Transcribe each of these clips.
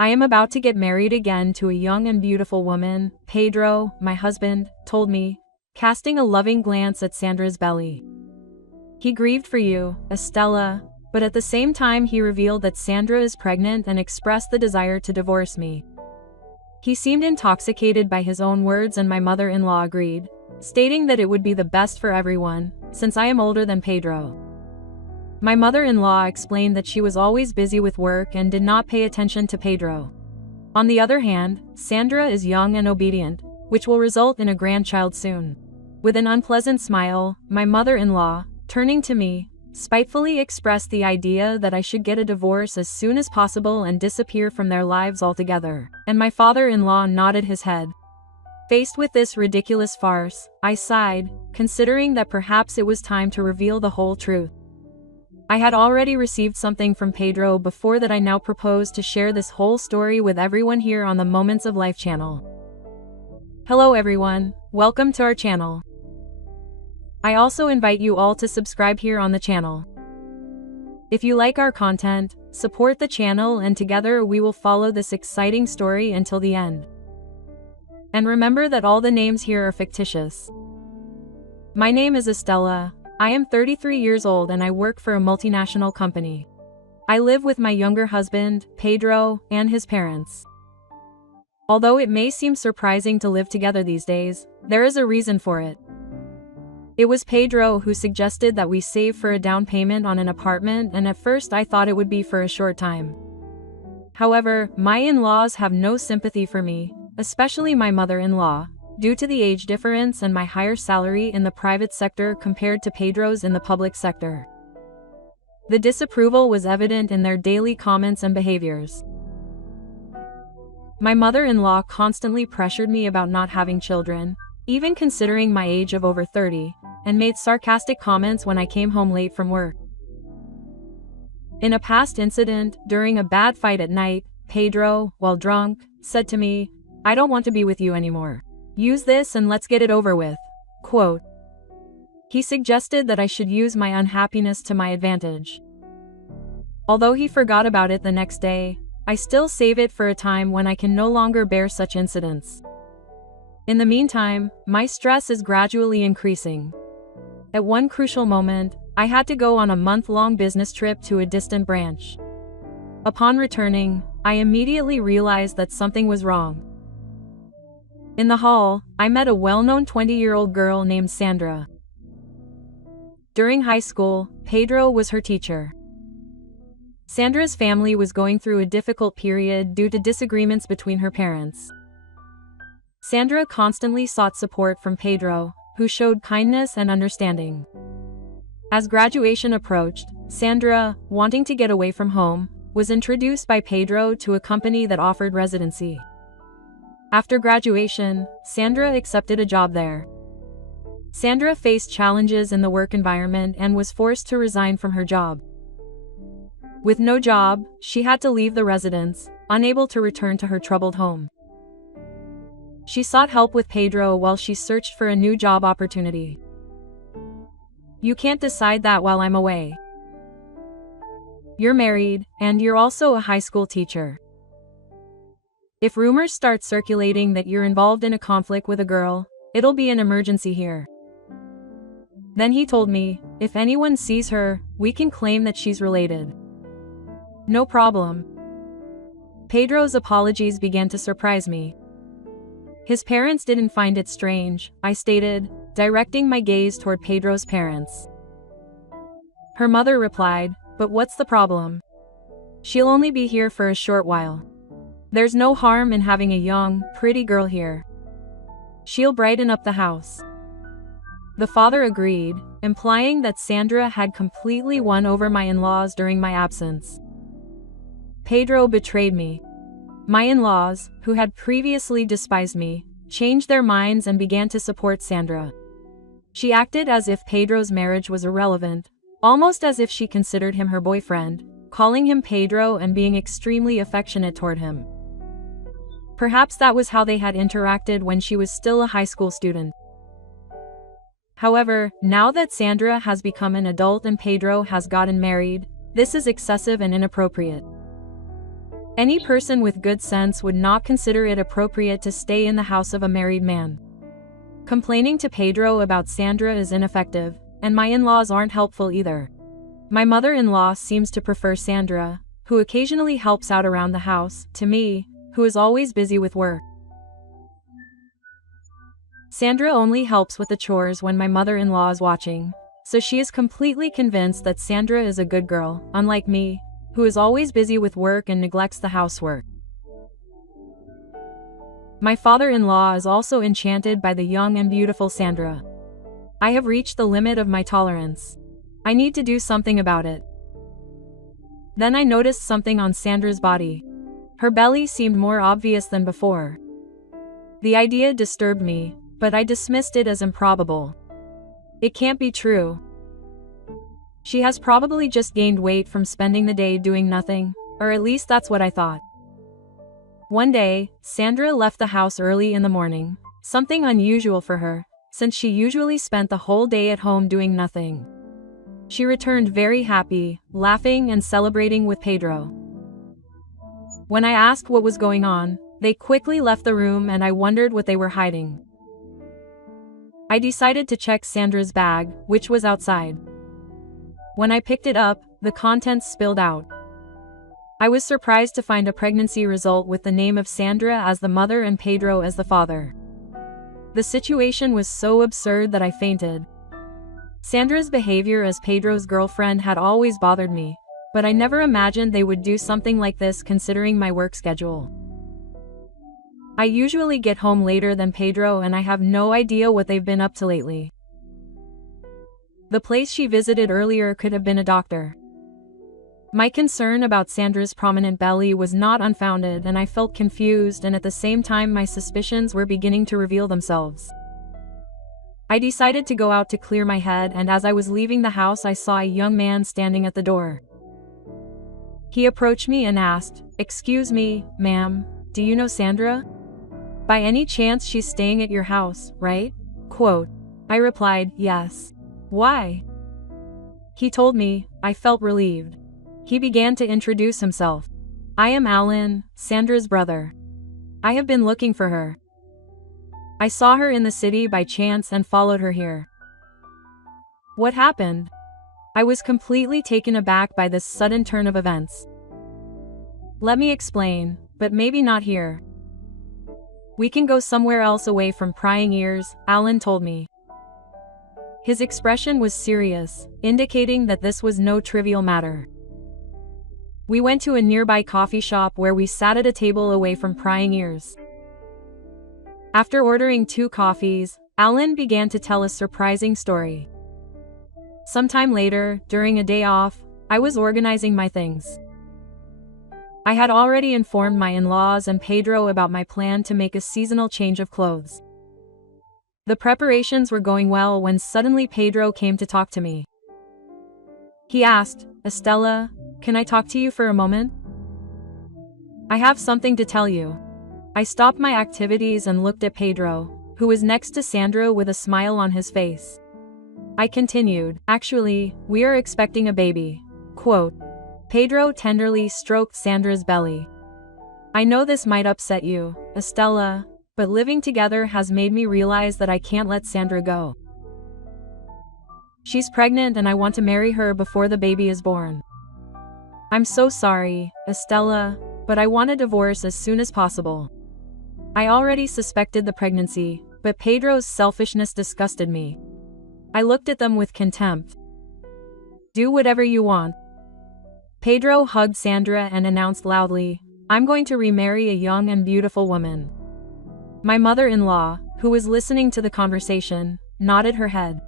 I am about to get married again to a young and beautiful woman, Pedro, my husband, told me, casting a loving glance at Sandra's belly. He grieved for you, Estella, but at the same time he revealed that Sandra is pregnant and expressed the desire to divorce me. He seemed intoxicated by his own words and my mother-in-law agreed, stating that it would be the best for everyone, since I am older than Pedro. My mother-in-law explained that she was always busy with work and did not pay attention to Pedro. On the other hand, Sandra is young and obedient, which will result in a grandchild soon. With an unpleasant smile, my mother-in-law, turning to me, spitefully expressed the idea that I should get a divorce as soon as possible and disappear from their lives altogether, and my father-in-law nodded his head. Faced with this ridiculous farce, I sighed, considering that perhaps it was time to reveal the whole truth. I had already received something from Pedro before that I now propose to share this whole story with everyone here on the Moments of Life channel. Hello everyone, welcome to our channel. I also invite you all to subscribe here on the channel. If you like our content, support the channel and together we will follow this exciting story until the end. And remember that all the names here are fictitious. My name is Estella. I am 33 years old and I work for a multinational company. I live with my younger husband, Pedro, and his parents. Although it may seem surprising to live together these days, there is a reason for it. It was Pedro who suggested that we save for a down payment on an apartment, and at first I thought it would be for a short time. However, my in-laws have no sympathy for me, especially my mother-in-law, due to the age difference and my higher salary in the private sector compared to Pedro's in the public sector. The disapproval was evident in their daily comments and behaviors. My mother-in-law constantly pressured me about not having children, even considering my age of over 30, and made sarcastic comments when I came home late from work. In a past incident, during a bad fight at night, Pedro, while drunk, said to me, "I don't want to be with you anymore. Use this and let's get it over with." Quote. He suggested that I should use my unhappiness to my advantage. Although he forgot about it the next day, I still save it for a time when I can no longer bear such incidents. In the meantime, my stress is gradually increasing. At one crucial moment, I had to go on a month-long business trip to a distant branch. Upon returning, I immediately realized that something was wrong. In the hall, I met a well-known 20-year-old girl named Sandra. During high school, Pedro was her teacher. Sandra's family was going through a difficult period due to disagreements between her parents. Sandra constantly sought support from Pedro, who showed kindness and understanding. As graduation approached, Sandra, wanting to get away from home, was introduced by Pedro to a company that offered residency. After graduation, Sandra accepted a job there. Sandra faced challenges in the work environment and was forced to resign from her job. With no job, she had to leave the residence, unable to return to her troubled home. She sought help with Pedro while she searched for a new job opportunity. "You can't decide that while I'm away. You're married, and you're also a high school teacher. If rumors start circulating that you're involved in a conflict with a girl, it'll be an emergency here." Then he told me, "If anyone sees her, we can claim that she's related." No problem. Pedro's apologies began to surprise me. His parents didn't find it strange, I stated, directing my gaze toward Pedro's parents. Her mother replied, "But what's the problem? She'll only be here for a short while. There's no harm in having a young, pretty girl here. She'll brighten up the house." The father agreed, implying that Sandra had completely won over my in-laws during my absence. Pedro betrayed me. My in-laws, who had previously despised me, changed their minds and began to support Sandra. She acted as if Pedro's marriage was irrelevant, almost as if she considered him her boyfriend, calling him Pedro and being extremely affectionate toward him. Perhaps that was how they had interacted when she was still a high school student. However, now that Sandra has become an adult and Pedro has gotten married, this is excessive and inappropriate. Any person with good sense would not consider it appropriate to stay in the house of a married man. Complaining to Pedro about Sandra is ineffective, and my in-laws aren't helpful either. My mother-in-law seems to prefer Sandra, who occasionally helps out around the house, to me, who is always busy with work. Sandra only helps with the chores when my mother-in-law is watching, so she is completely convinced that Sandra is a good girl, unlike me, who is always busy with work and neglects the housework. My father-in-law is also enchanted by the young and beautiful Sandra. I have reached the limit of my tolerance. I need to do something about it. Then I noticed something on Sandra's body. Her belly seemed more obvious than before. The idea disturbed me, but I dismissed it as improbable. It can't be true. She has probably just gained weight from spending the day doing nothing, or at least that's what I thought. One day, Sandra left the house early in the morning, something unusual for her, since she usually spent the whole day at home doing nothing. She returned very happy, laughing and celebrating with Pedro. When I asked what was going on, they quickly left the room and I wondered what they were hiding. I decided to check Sandra's bag, which was outside. When I picked it up, the contents spilled out. I was surprised to find a pregnancy result with the name of Sandra as the mother and Pedro as the father. The situation was so absurd that I fainted. Sandra's behavior as Pedro's girlfriend had always bothered me, but I never imagined they would do something like this considering my work schedule. I usually get home later than Pedro and I have no idea what they've been up to lately. The place she visited earlier could have been a doctor. My concern about Sandra's prominent belly was not unfounded and I felt confused, and at the same time my suspicions were beginning to reveal themselves. I decided to go out to clear my head, and as I was leaving the house I saw a young man standing at the door. He approached me and asked, "Excuse me, ma'am, do you know Sandra? By any chance she's staying at your house, right?" Quote. I replied, "Yes." "Why?" He told me. I felt relieved. He began to introduce himself. "I am Alan, Sandra's brother. I have been looking for her. I saw her in the city by chance and followed her here." What happened? I was completely taken aback by this sudden turn of events. Let me explain, but maybe not here. We can go somewhere else away from prying ears, Alan told me. His expression was serious, indicating that this was no trivial matter. We went to a nearby coffee shop where we sat at a table away from prying ears. After ordering 2 coffees, Alan began to tell a surprising story. Sometime later, during a day off, I was organizing my things. I had already informed my in-laws and Pedro about my plan to make a seasonal change of clothes. The preparations were going well when suddenly Pedro came to talk to me. He asked, "Estella, can I talk to you for a moment? I have something to tell you." I stopped my activities and looked at Pedro, who was next to Sandra with a smile on his face. I continued, "Actually, we are expecting a baby." Quote. Pedro tenderly stroked Sandra's belly. "I know this might upset you, Estella, but living together has made me realize that I can't let Sandra go. She's pregnant and I want to marry her before the baby is born. I'm so sorry, Estella, but I want a divorce as soon as possible." I already suspected the pregnancy, but Pedro's selfishness disgusted me. I looked at them with contempt. "Do whatever you want." Pedro hugged Sandra and announced loudly, "I'm going to remarry a young and beautiful woman." My mother-in-law, who was listening to the conversation, nodded her head.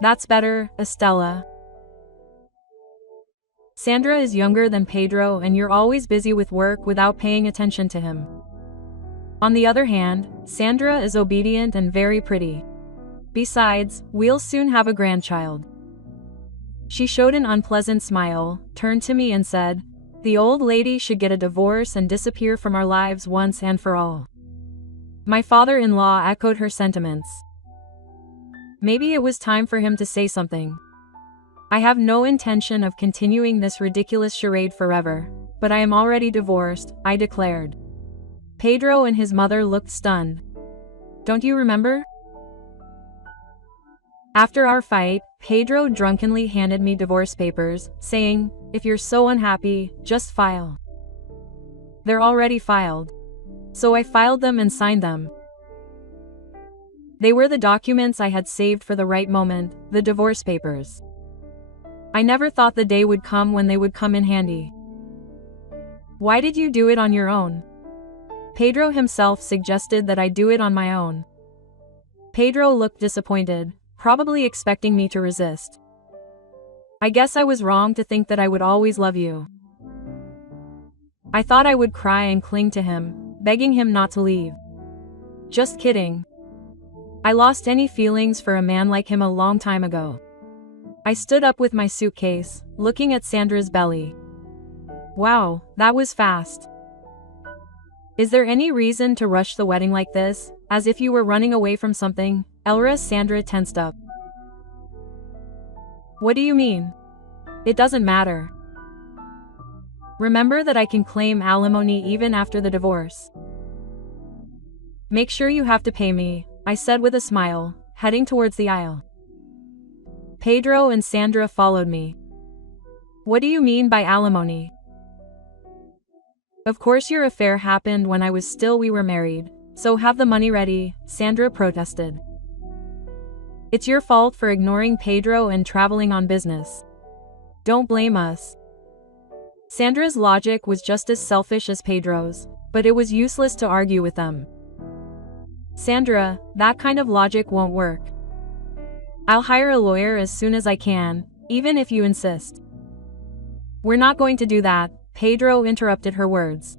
"That's better, Estella. Sandra is younger than Pedro and you're always busy with work without paying attention to him. On the other hand, Sandra is obedient and very pretty. Besides, we'll soon have a grandchild." She showed an unpleasant smile, turned to me and said, "The old lady should get a divorce and disappear from our lives once and for all." My father-in-law echoed her sentiments. Maybe it was time for him to say something. I have no intention of continuing this ridiculous charade forever, but I am already divorced, I declared. Pedro and his mother looked stunned. Don't you remember? After our fight, Pedro drunkenly handed me divorce papers, saying, "If you're so unhappy, just file." They're already filed. So I filed them and signed them. They were the documents I had saved for the right moment, the divorce papers. I never thought the day would come when they would come in handy. Why did you do it on your own? Pedro himself suggested that I do it on my own. Pedro looked disappointed, probably expecting me to resist. I guess I was wrong to think that I would always love you. I thought I would cry and cling to him, begging him not to leave. Just kidding. I lost any feelings for a man like him a long time ago. I stood up with my suitcase, looking at Sandra's belly. Wow, that was fast. Is there any reason to rush the wedding like this, as if you were running away from something? Sandra tensed up. What do you mean? It doesn't matter. Remember that I can claim alimony even after the divorce. Make sure you have to pay me, I said with a smile, heading towards the aisle. Pedro and Sandra followed me. What do you mean by alimony? Of course your affair happened when we were married, so have the money ready, Sandra protested. It's your fault for ignoring Pedro and traveling on business. Don't blame us. Sandra's logic was just as selfish as Pedro's, but it was useless to argue with them. Sandra, that kind of logic won't work. I'll hire a lawyer as soon as I can, even if you insist. We're not going to do that, Pedro interrupted her words.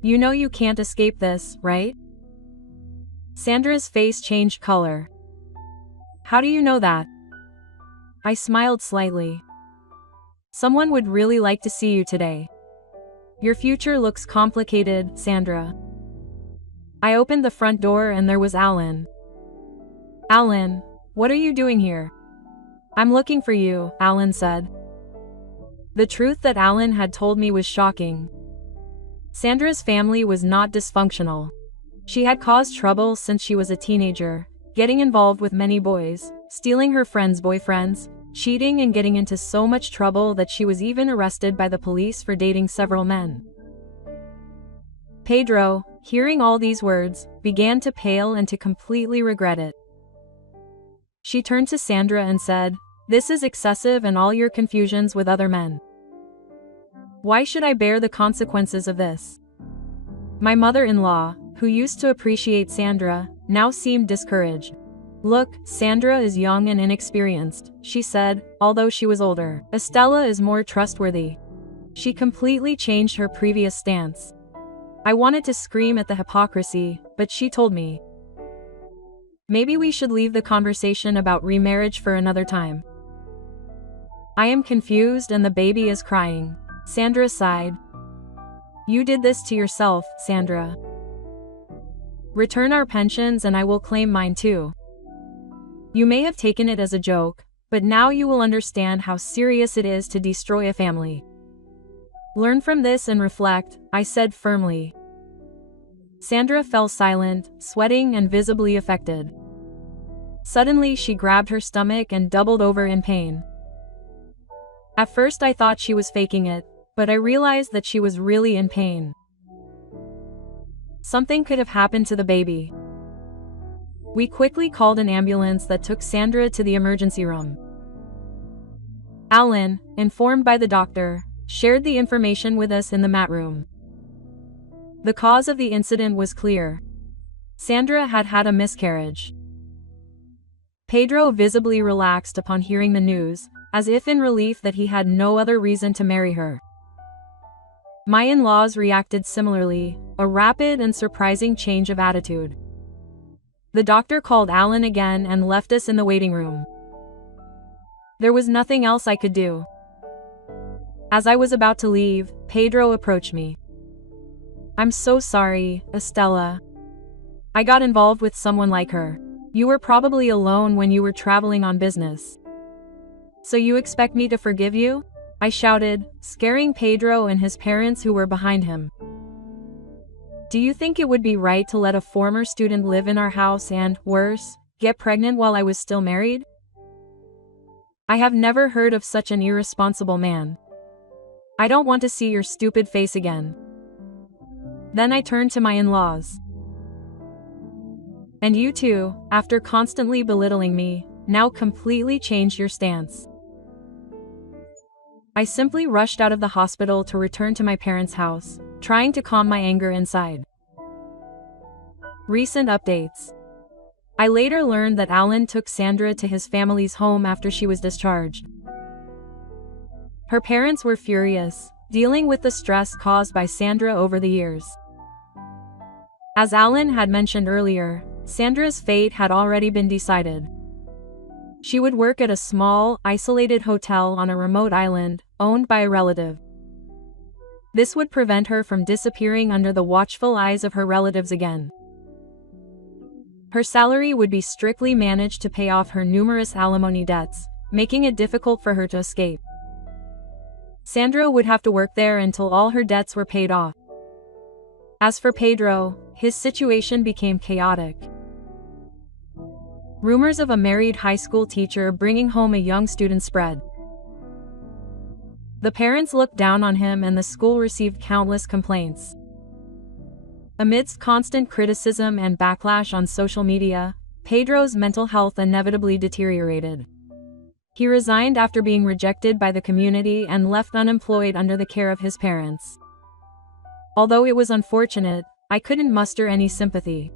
You know you can't escape this, right? Sandra's face changed color. How do you know that? I smiled slightly. Someone would really like to see you today. Your future looks complicated, Sandra. I opened the front door and there was Alan. Alan, what are you doing here? I'm looking for you, Alan said. The truth that Alan had told me was shocking. Sandra's family was not dysfunctional. She had caused trouble since she was a teenager, getting involved with many boys, stealing her friends' boyfriends, cheating and getting into so much trouble that she was even arrested by the police for dating several men. Pedro, hearing all these words, began to pale and to completely regret it. She turned to Sandra and said, "This is excessive and all your confusions with other men. Why should I bear the consequences of this?" My mother-in-law, who used to appreciate Sandra, now seemed discouraged. Look, Sandra is young and inexperienced, she said, although she was older. Estella is more trustworthy. She completely changed her previous stance. I wanted to scream at the hypocrisy, but she told me, maybe we should leave the conversation about remarriage for another time. I am confused and the baby is crying. Sandra sighed. You did this to yourself, Sandra. Return our pensions and I will claim mine too. You may have taken it as a joke, but now you will understand how serious it is to destroy a family. Learn from this and reflect, I said firmly. Sandra fell silent, sweating and visibly affected. Suddenly she grabbed her stomach and doubled over in pain. At first I thought she was faking it, but I realized that she was really in pain. Something could have happened to the baby. We quickly called an ambulance that took Sandra to the emergency room. Alan, informed by the doctor, shared the information with us in the mat room. The cause of the incident was clear. Sandra had had a miscarriage. Pedro visibly relaxed upon hearing the news, as if in relief that he had no other reason to marry her. My in-laws reacted similarly, a rapid and surprising change of attitude. The doctor called Alan again and left us in the waiting room. There was nothing else I could do. As I was about to leave, Pedro approached me. I'm so sorry, Estella. I got involved with someone like her. You were probably alone when you were traveling on business. So you expect me to forgive you? I shouted, scaring Pedro and his parents who were behind him. Do you think it would be right to let a former student live in our house and, worse, get pregnant while I was still married? I have never heard of such an irresponsible man. I don't want to see your stupid face again. Then I turned to my in-laws. And you too, after constantly belittling me, now completely changed your stance. I simply rushed out of the hospital to return to my parents' house, trying to calm my anger inside. Recent updates. I later learned that Alan took Sandra to his family's home after she was discharged. Her parents were furious, dealing with the stress caused by Sandra over the years. As Alan had mentioned earlier, Sandra's fate had already been decided. She would work at a small, isolated hotel on a remote island, owned by a relative. This would prevent her from disappearing under the watchful eyes of her relatives again. Her salary would be strictly managed to pay off her numerous alimony debts, making it difficult for her to escape. Sandra would have to work there until all her debts were paid off. As for Pedro, his situation became chaotic. Rumors of a married high school teacher bringing home a young student spread. The parents looked down on him and the school received countless complaints. Amidst constant criticism and backlash on social media, Pedro's mental health inevitably deteriorated. He resigned after being rejected by the community and left unemployed under the care of his parents. Although it was unfortunate, I couldn't muster any sympathy.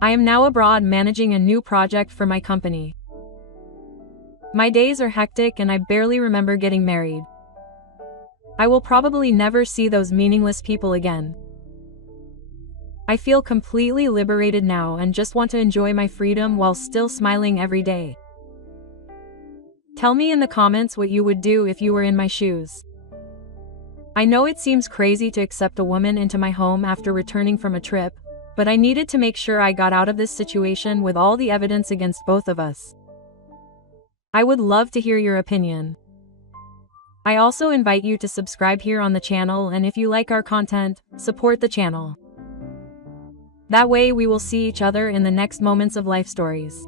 I am now abroad managing a new project for my company. My days are hectic and I barely remember getting married. I will probably never see those meaningless people again. I feel completely liberated now and just want to enjoy my freedom while still smiling every day. Tell me in the comments what you would do if you were in my shoes. I know it seems crazy to accept a woman into my home after returning from a trip, but I needed to make sure I got out of this situation with all the evidence against both of us. I would love to hear your opinion. I also invite you to subscribe here on the channel, and if you like our content, support the channel. That way we will see each other in the next Moments of Life stories.